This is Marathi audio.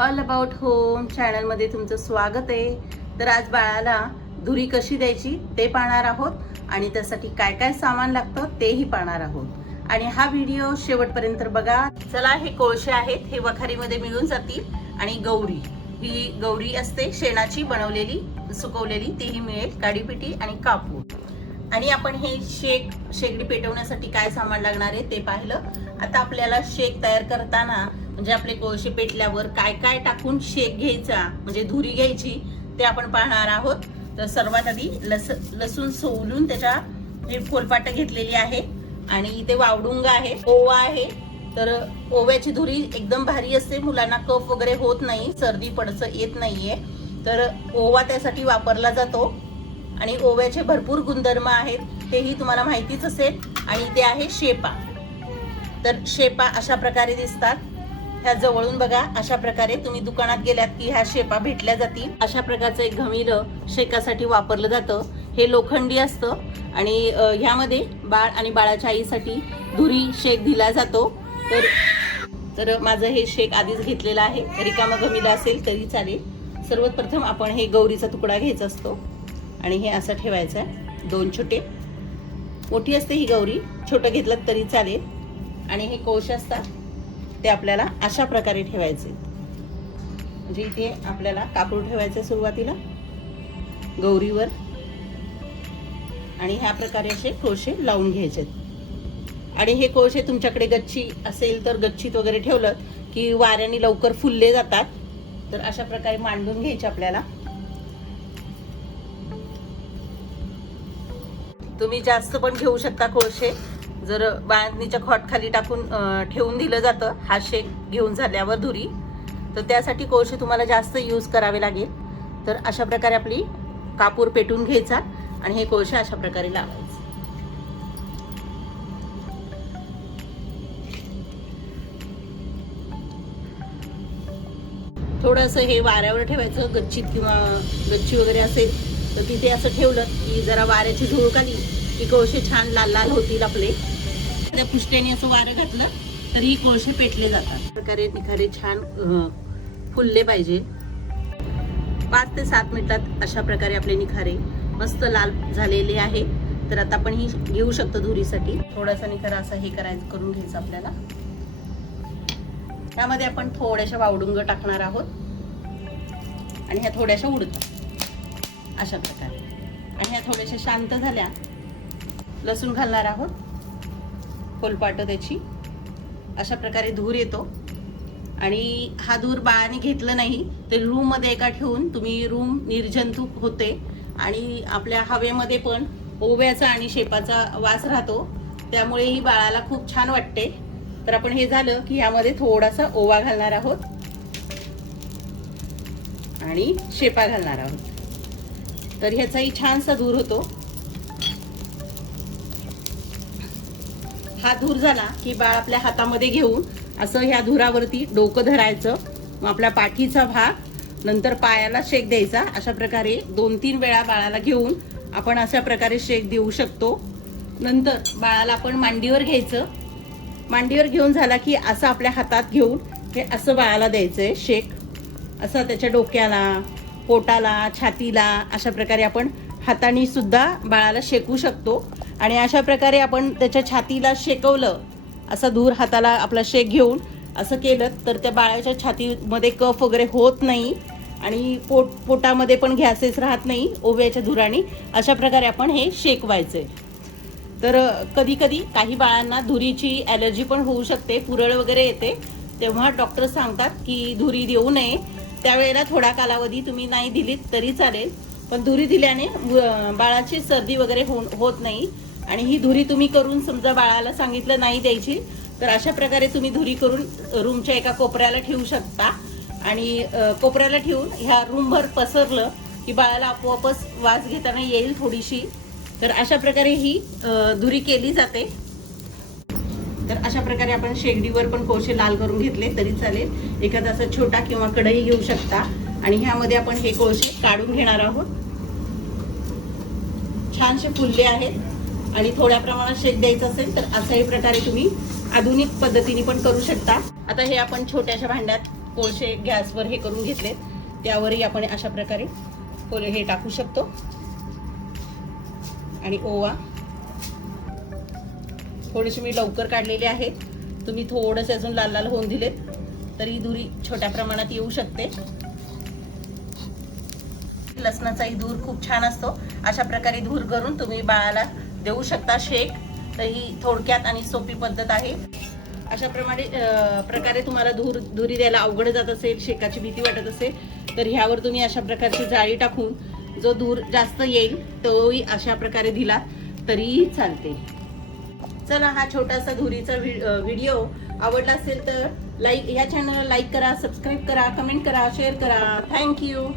ऑल अबाउट होम चॅनलमध्ये तुमचं स्वागत आहे। तर आज बाळाला धुरी कशी द्यायची ते पाहणार आहोत आणि त्यासाठी काय काय सामान लागतं तेही पाहणार आहोत आणि हा व्हिडिओ शेवटपर्यंत बघा। चला, हे कोळसे आहेत, हे वखारीमध्ये मिळून जातील आणि गौरी, ही गौरी असते शेणाची बनवलेली सुकवलेली, तीही मिळेल, काडीपिटी आणि कापूर। आणि आपण हे शेगडी पेटवण्यासाठी काय सामान लागणार आहे ते पाहिलं। आता आपल्याला शेक तयार करताना म्हणजे आपले कोळसे पेटल्यावर काय काय टाकून शेक घ्यायचा म्हणजे धुरी घ्यायची ते आपण पाहणार आहोत। तर सर्वात आधी लसूण सोलून त्याच्या हे फोलपाट घेतलेली आहे आणि इथे वावडुंग आहे, ओवा आहे। तर ओव्याची धुरी एकदम भारी असते, मुलांना कफ वगैरे होत नाही, सर्दी पडस येत नाहीये, तर ओवा त्यासाठी वापरला जातो। आणि ओव्याचे भरपूर गुणधर्म आहेत, तेही तुम्हाला माहितीच असेल। आणि ते आहे शेपा। तर शेपा अशा प्रकारे दिसतात, ह्या जवळून बघा, अशा प्रकारे तुम्ही दुकानात गेल्यात की ह्या शेपा भेटल्या जातील। अशा प्रकारचं एक घमिलं शेकासाठी वापरलं जातं, हे लोखंडी असतं आणि ह्यामध्ये बाळ आणि बाळाच्या आईसाठी धुरी शेक दिला जातो। तर माझं हे शेक आधीच घेतलेलं आहे, रिकामं घमिलं असेल तरी चालेल। सर्वात प्रथम आपण हे गौरीचा तुकडा घ्यायचा असतो आणि हे असं ठेवायचं आहे, दोन छोटे, मोठी असते ही गौरी, छोटं घेतलं तरी चालेल। आणि हे कोळसे असतात ते आपल्याला अशा प्रकारे ठेवायचे, म्हणजे इथे आपल्याला कापूर ठेवायचं सुरुवातीला गौरीवर आणि ह्या प्रकारे असे कोळसे लावून घ्यायचे। आणि हे कोळसे तुमच्याकडे गच्ची असेल तर गच्चीत वगैरे ठेवलं की वाऱ्याने लवकर फुलले जातात, तर अशा प्रकारे मांडून घ्यायचे आपल्याला। तुम्ही जास्त पण घेऊ शकता कोळसे, जर बाळंतीच्या खॉट खाली टाकून ठेवून दिलं जातं हा शेक घेऊन झाल्यावर धुरी, तर त्यासाठी कोळसे तुम्हाला जास्त यूज करावे लागेल। तर अशा प्रकारे आपली कापूर पेटून घ्यायचा आणि हे कोळसे अशा प्रकारे लावायचे। थोडंसं हे वाऱ्यावर ठेवायचं, गच्चीत किंवा गच्ची वगैरे असेल तर तिथे असं ठेवलं की जरा वाऱ्याची झुळूक आली की कोळसे छान लाल लाल होतील आपले। त्या पुष्ट्याने असं वारं घातलं तरी कोळसे पेटले जातात। प्रकारे निखारे छान फुलले पाहिजे, 5 ते 7 मिनिटात अशा प्रकारे आपले निखारे मस्त लाल झालेले आहे। तर आता आपण ही घेऊ शकतो धुरीसाठी। थोडासा निखारा असा हे करायचं, करून घ्यायचं आपल्याला। त्यामध्ये आपण थोड्याशा वावडुंग टाकणार आहोत आणि ह्या थोड्याशा उडतात अशा प्रकारे। आणि ह्या थोड्याशा शांत झाल्या, लसूण घालणार आहोत, फोलपाट त्याची अशा प्रकारे धूर येतो। आणि हा धूर बाळाने घेतलं नाही तर रूम मध्ये एका ठेवून तुम्ही रूम निर्जंतुक होते आणि आपल्या हवेमध्ये पण ओव्याचा आणि शेपाचा वास राहतो, त्यामुळे ही बाळाला खूप छान वाटते। तर आपण हे झालं की यामध्ये थोडासा ओवा घालणार आहोत आणि शेपा घालणार आहोत, तर ह्याचाही छानसा धूर होतो। हा धूर झाला की बाळ आपल्या हातामध्ये घेऊन असं ह्या धुरावरती डोकं धरायचं, मग आपल्या पाठीचा भाग, नंतर पायाला शेक द्यायचा। अशा प्रकारे 2-3 वेळा बाळाला घेऊन आपण अशा प्रकारे शेक देऊ शकतो। नंतर बाळाला आपण मांडीवर घ्यायचं, मांडीवर घेऊन झाला की असं आपल्या हातात घेऊन हे असं बाळाला द्यायचंय शेक, असं त्याच्या डोक्याला, पोटाला, छातीला अशा प्रकारे आपण हाताने सुद्धा बाळाला शेकू शकतो। आणि अशा प्रकारे आपण त्याच्या छातीला शेकवलं, असा धूर हाताला आपला शेक घेऊन असं केलं तर त्या बाळाच्या छातीमध्ये कफ वगैरे होत नाही आणि पोटामध्ये पण गॅसेस राहत नाही ओव्याच्या धुराने। अशा प्रकारे आपण हे शेकवायचंय। तर कधी कधी काही बाळांना धुरीची ॲलर्जी पण होऊ शकते, पुरळ वगैरे येते, तेव्हा डॉक्टर सांगतात की धुरी देऊ नये। त्यावेळेला थोडा कालावधी तुम्ही नाही दिलीत तरी चालेल, पण धुरी दिल्याने बाळाची सर्दी वगैरे होत नाही। आणि ही धुरी तुम्ही करून समजा बाळाला सांगितलं नाही द्यायची तर अशा प्रकारे तुम्ही धुरी करून रूमच्या एका कोपऱ्याला ठेवू शकता आणि कोपऱ्याला ठेवून ह्या रूमभर पसरलं की बाळाला आपोआपच वास घेताना येईल थोडीशी। तर अशा प्रकारे ही धुरी केली जाते। तर अशा प्रकारे आपण शेगडीवर पण कोळसे लाल करून घेतले तरी चालेल, एखादा असा छोटा किंवा कढई घेऊ शकता आणि ह्यामध्ये आपण हे कोळसे काढून घेणार आहोत। छानसे फुलले आहेत आणि थोड्या प्रमाणात शेक द्यायचा असेल तर अशाही प्रकारे तुम्ही आधुनिक पद्धतीने पण करू शकता। आता हे आपण छोट्याशा भांड्यात कोळसे गॅसवर हे करून घेतलेत, त्यावरही आपण अशा प्रकारे हे टाकू शकतो. आणि ओवा थोडेसे मी लवकर काढलेले आहेत. तुम्ही थोडेसे अजून लाल लाल होऊन दिलेत तरी ही धुरी छोट्या प्रमाणात येऊ शकते. लसणाचाही धूर खूप छान असतो. अशा प्रकारे धूर करून तुम्ही बाळाला देऊ शकता शेक. तर ही थोडक्यात आणि सोपी पद्धत आहे. अशा प्रकारे तुम्हाला धुरी द्यायला अवघड जात असेल, शेकाची भीती वाटत असेल, तर ह्यावर तुम्ही अशा प्रकारची जाळी टाकून जो धूर जास्त येईल तोही अशा प्रकारे दिला तरीही चालते. चला, हा छोटासा धुरीचा व्हिडिओ आवडला असेल तर ह्या चॅनलला लाईक करा, सबस्क्राईब करा, कमेंट करा, शेअर करा. थँक्यू.